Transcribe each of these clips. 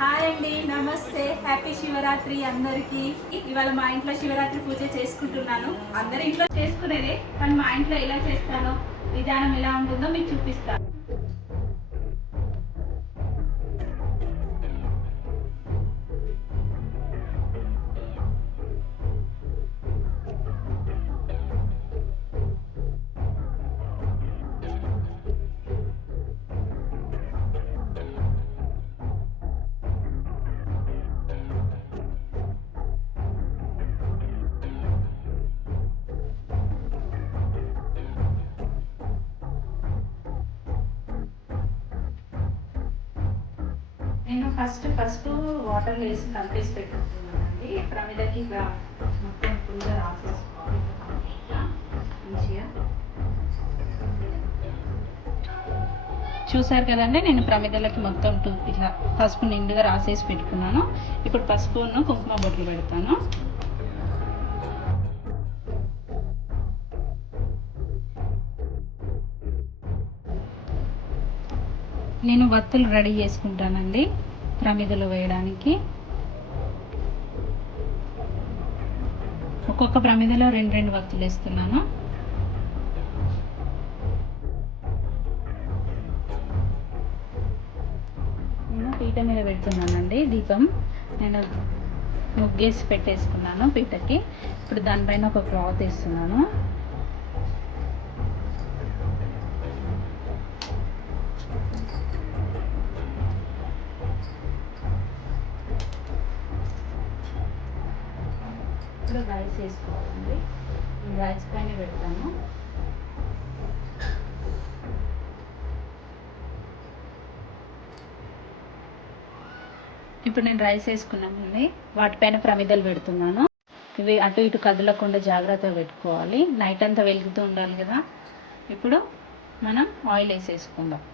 Hi అండి, నమస్తే. Happy Shivaratri అందరికీ. ఇవాళ మా ఇంట్లో శివరాత్రి పూజ చేసుకుంటున్నాను. అందరి ఇంట్లో చేసుకునేదే, కానీ మా ఇంట్లో ఎలా చేస్తానో, విధానం ఎలా ఉంటుందో మీకు చూపిస్తాను. నేను ఫస్ట్ వాటర్ వేసి కలిపేసి పెట్టుకుంటున్నానండి. ప్రమిదకి మొత్తం ఫుల్గా రాసేసుకోవాలి మంచిగా. చూసారు కదండి, నేను ప్రమిదలకి మొత్తం ఇట్లా పసుపు నిండుగా రాసేసి పెట్టుకున్నాను. ఇప్పుడు పసుపును కుంకుమ బొట్లు పెడతాను. నేను వత్తులు రెడీ చేసుకుంటానండి ప్రమిదలు వేయడానికి. ఒక్కొక్క ప్రమిదలో రెండు వత్తులు వేస్తున్నాను. నేను పీట మీద పెడుతున్నానండి దీపం. నేను ముగ్గేసి పెట్టేసుకున్నాను పీటకి. ఇప్పుడు దానిపైన ఒక క్లాత్ వేస్తున్నాను. ఇప్పుడు రైస్ వేసుకోవాలండి. రైస్ పైన పెడతాను. ఇప్పుడు నేను రైస్ వేసుకున్నానండి, వాటిపైన ప్రమిదలు పెడుతున్నాను. ఇవి అటు ఇటు కదలకుండా జాగ్రత్తగా పెట్టుకోవాలి. నైట్ అంతా వెలుగుతూ ఉండాలి కదా. ఇప్పుడు మనం ఆయిల్ వేసేసుకుందాం.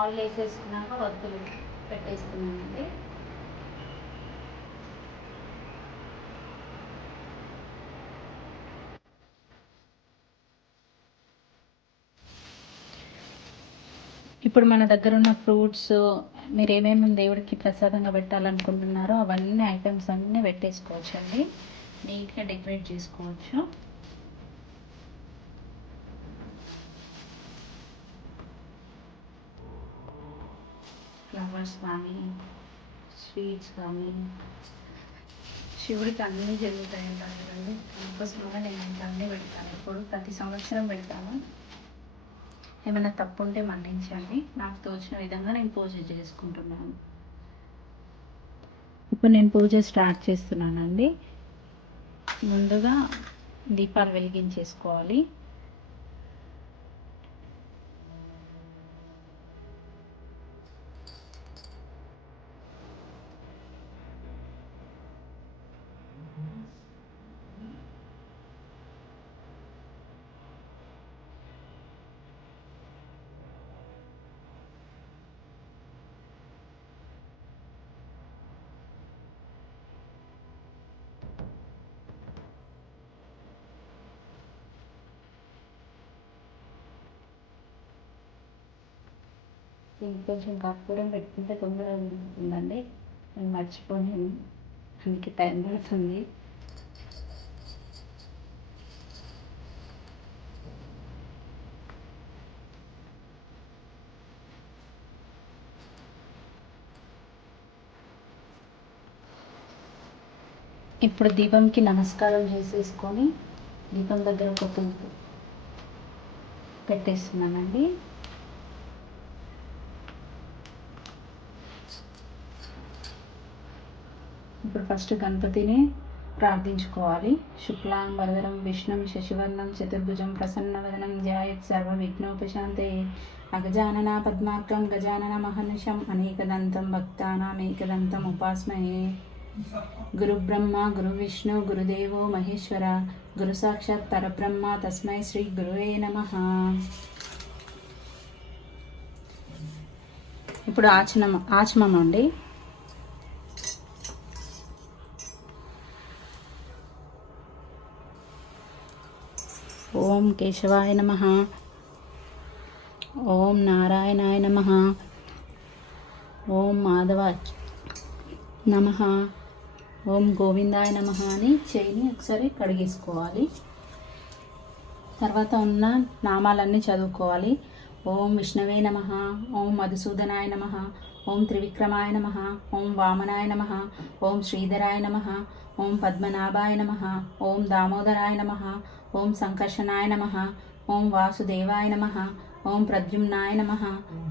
ఆయిల్ వేసేసుకున్నాక వత్తులు పెట్టేస్తున్నానండి. ఇప్పుడు మన దగ్గర ఉన్న ఫ్రూట్స్, మీరు ఏమేమి దేవుడికి ప్రసాదంగా పెట్టాలనుకుంటున్నారో అవన్నీ ఐటమ్స్ అన్నీ పెట్టేసుకోవచ్చు అండి. నీట్గా డెకరేట్ చేసుకోవచ్చు. ఫ్లవర్స్ కానీ, స్వీట్స్ కానీ, శివుడికి అన్నీ జరుగుతాయి అంటారు కదండి. అందుకోసంగా నేను ఇంకా అన్నీ పెడతాను. ఇప్పుడు ప్రతి సంవత్సరం పెడతాను. ఏమైనా తప్పు ఉంటే మన్నించండి. నాకు తోచిన విధంగా నేను పూజ చేసుకుంటున్నాను. ఇప్పుడు నేను పూజ స్టార్ట్ చేస్తున్నానండి. ముందుగా దీపాలు వెలిగించేసుకోవాలి. కొంచెం కర్పూరం పెట్టుకుంటే తొందరగా ఉంటుందండి. నేను మర్చిపోయి అందుకే టైం పడుతుంది. ఇప్పుడు దీపంకి నమస్కారం చేసేసుకొని దీపం దగ్గర ఒక పువ్వు పెట్టేస్తున్నానండి. ఇప్పుడు ఫస్ట్ గణపతిని ప్రార్థించుకోవాలి. శుక్లాంబరధరం విష్ణుం శశివర్ణం చతుర్భుజం ప్రసన్నవదనం ధ్యాయేత్ సర్వవిఘ్నోపశాంతయే. అగజానన పద్మార్కం గజానన మహర్నిశం అనేకదంతం భక్తానామేకదంతం ఉపాస్మహే. గురుబ్రహ్మ గురువిష్ణు గురుదేవో మహేశ్వర గురు సాక్షాత్ పరబ్రహ్మ తస్మై శ్రీ గురువే నమః. ఇప్పుడు ఆచమం అండి. ఓం కేశవాయ నమః. ఓం నారాయణాయ నమః. ఓం మాధవాయ నమః. ఓం గోవిందాయ నమః అని చేయిని ఒకసారి కడిగేసుకోవాలి. తర్వాత ఉన్న నామాలన్నీ చదువుకోవాలి. ఓం విష్ణవే నమః. ఓం మధుసూదనాయ నమః. ఓం త్రివిక్రమాయ నమః. ఓం వామనాయ నమః. ఓం శ్రీధరాయ నమః. ఓం పద్మనాభాయ నమః. ఓం దామోదరాయ నమః. ఓం సంకర్షణాయ నమః. ఓం వాసుదేవాయ నమః. ఓం ప్రద్యుమ్నాయ నమః.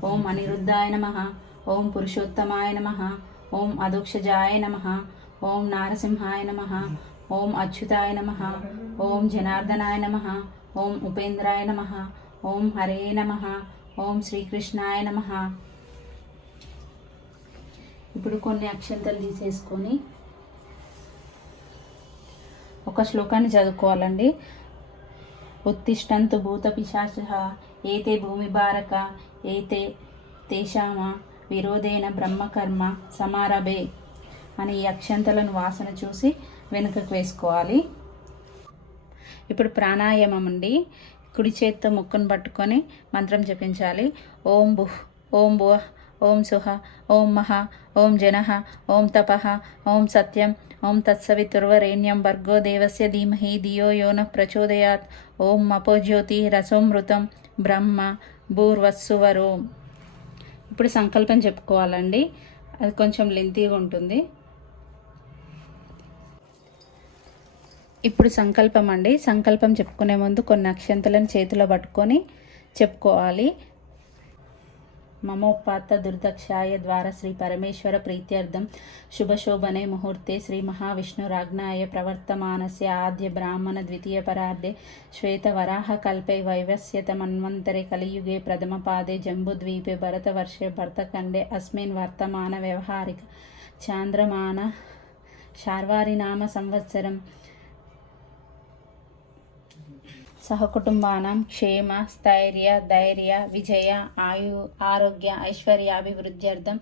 ఓం అనిరుద్ధాయ నమః. ఓం పురుషోత్తమాయ నమః. ఓం అధోక్షజాయ నమః. ఓం నారసింహాయ నమః. ఓం అచ్యుతాయ నమః. ఓం జనార్దనాయ నమః. ఓం ఉపేంద్రాయ నమః. ఓం హరే నమః. ఓం శ్రీకృష్ణాయ నమః. ఇప్పుడు కొన్ని అక్షంతలు తీసేసుకొని ఒక శ్లోకాన్ని చదువుకోవాలండి. ఉత్తిష్టంతు భూత పిశాచః ఏతే భూమి భారక ఏతే తేషామ విరోధేన బ్రహ్మకర్మ సమారభే అని ఈ అక్షంతలను వాసన చూసి వెనుకకు వేసుకోవాలి. ఇప్పుడు ప్రాణాయామం అండి. కుడి చేత్తో ముక్కును పట్టుకొని మంత్రం జపించాలి. ఓం బుహ్, ఓం భువః, ఓం సుహ, ఓం మహ, ఓం జనః, ఓం తపః, ఓం సత్యం, ఓం తత్సవితుర్వరేణ్యం భర్గో దేవస్య ధీమహి ధియో యో నః ప్రచోదయాత్. ఓం అపోజ్యోతి రసోమృతం బ్రహ్మ భూర్వస్సువరోం. ఇప్పుడు సంకల్పం చెప్పుకోవాలండి. అది కొంచెం లెంతీగా ఉంటుంది. ఇప్పుడు సంకల్పం అండి. సంకల్పం చెప్పుకునే ముందు కొన్ని అక్షంతలను చేతిలో పట్టుకొని చెప్పుకోవాలి. మమోపాత్త దుర్దక్షాయ ద్వారా శ్రీ పరమేశ్వర ప్రీత్యర్థం శుభశోభనే ముహూర్తే శ్రీ మహావిష్ణురాజ్ఞాయ ప్రవర్తమానస్య ఆద్య బ్రాహ్మణ ద్వితీయ పరార్ధే శ్వేతవరాహ కల్పే వైవస్యత మన్వంతరే కలియుగే ప్రథమ పాదే జంబుద్వీపే భరతవర్షే భరతఖండే అస్మిన్ వర్తమాన వ్యవహారిక చాంద్రమాన శార్వారినామ సంవత్సరం సహకుటుంబానాం క్షేమ స్థైర్య ధైర్య విజయ ఆయు ఆరోగ్య ఐశ్వర్యాభివృద్ధ్యర్థం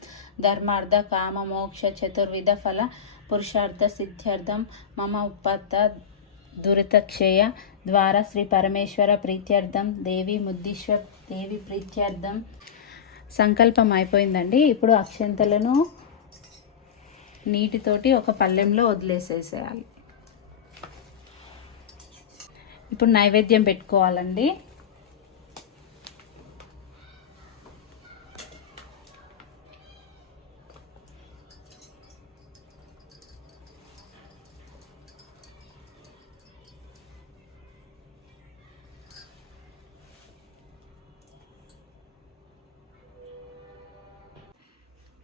ధర్మార్థ కామ మోక్ష చతుర్విధ ఫల పురుషార్థ సిద్ధ్యర్థం మమ ఉత్పత్త దురితక్షయ ద్వారా శ్రీ పరమేశ్వర ప్రీత్యర్థం దేవి ముద్దీశ్వర దేవి ప్రీత్యర్థం. సంకల్పం అయిపోయిందండి. ఇప్పుడు అక్షంతలను నీటితోటి ఒక పళ్ళెంలో వదిలేసేసేయాలి. ఇప్పుడు నైవేద్యం పెట్టుకోవాలండి.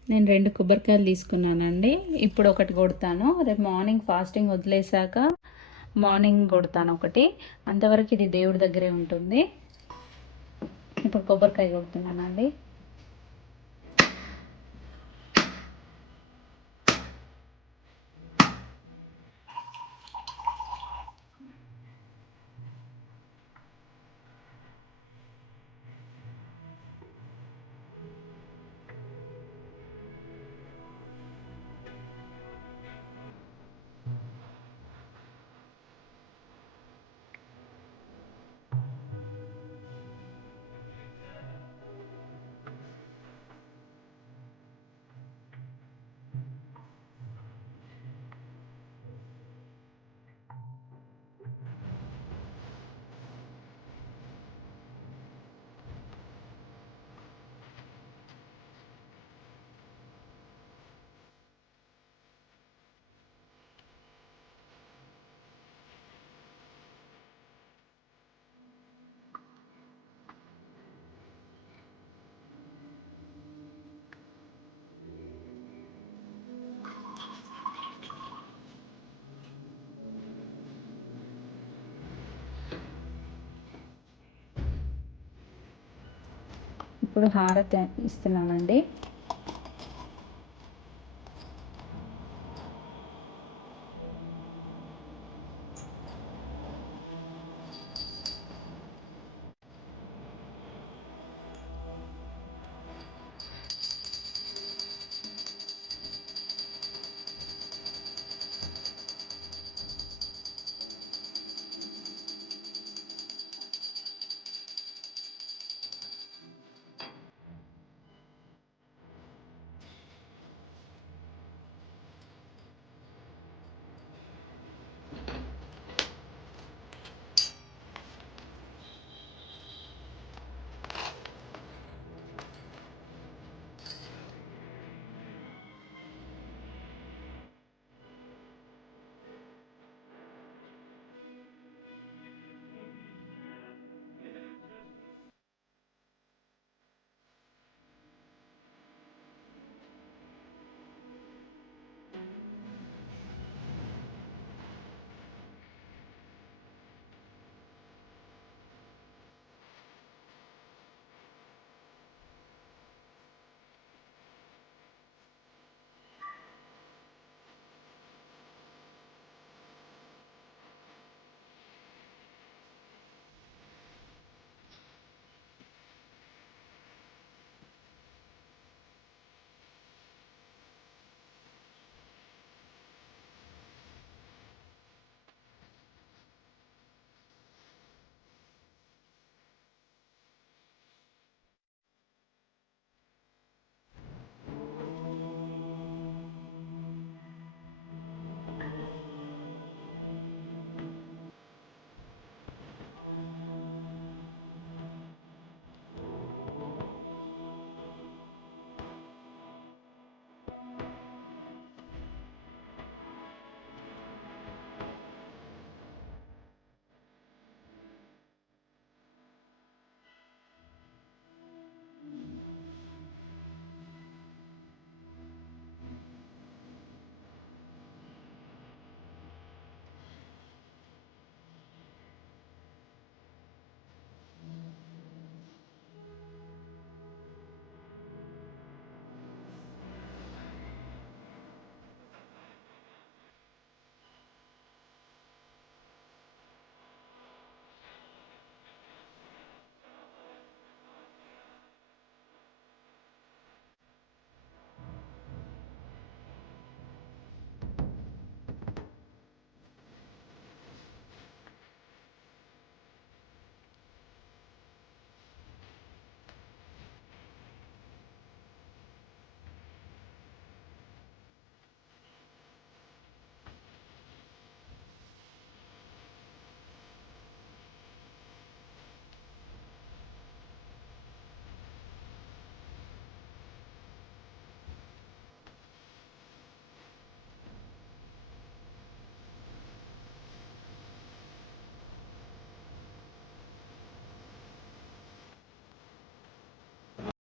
నేను 2 కొబ్బరికాయలు తీసుకున్నానండి. ఇప్పుడు ఒకటి కొడతాను. రేపు మార్నింగ్ ఫాస్టింగ్ వదిలేసాక మార్నింగ్ కొడతాను ఒకటి. అంతవరకు ఇది దేవుడి దగ్గరే ఉంటుంది. ఇప్పుడు కొబ్బరికాయ కొడుతున్నానండి. ఇప్పుడు హారతి ఇస్తున్నానండి.